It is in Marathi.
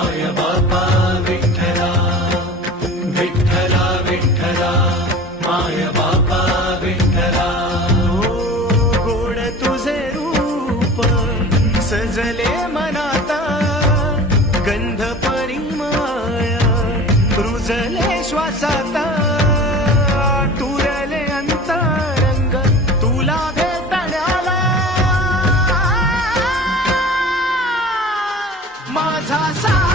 माय बापा विठ्ठला विठ्ठला विठ्ठला माय बापा विठ्ठला गोड तुझे रूप सजले मनाता गंध परिमाया रुजले श्वासाता तुरले अंतरंग तुला भेटण्याला माझा सा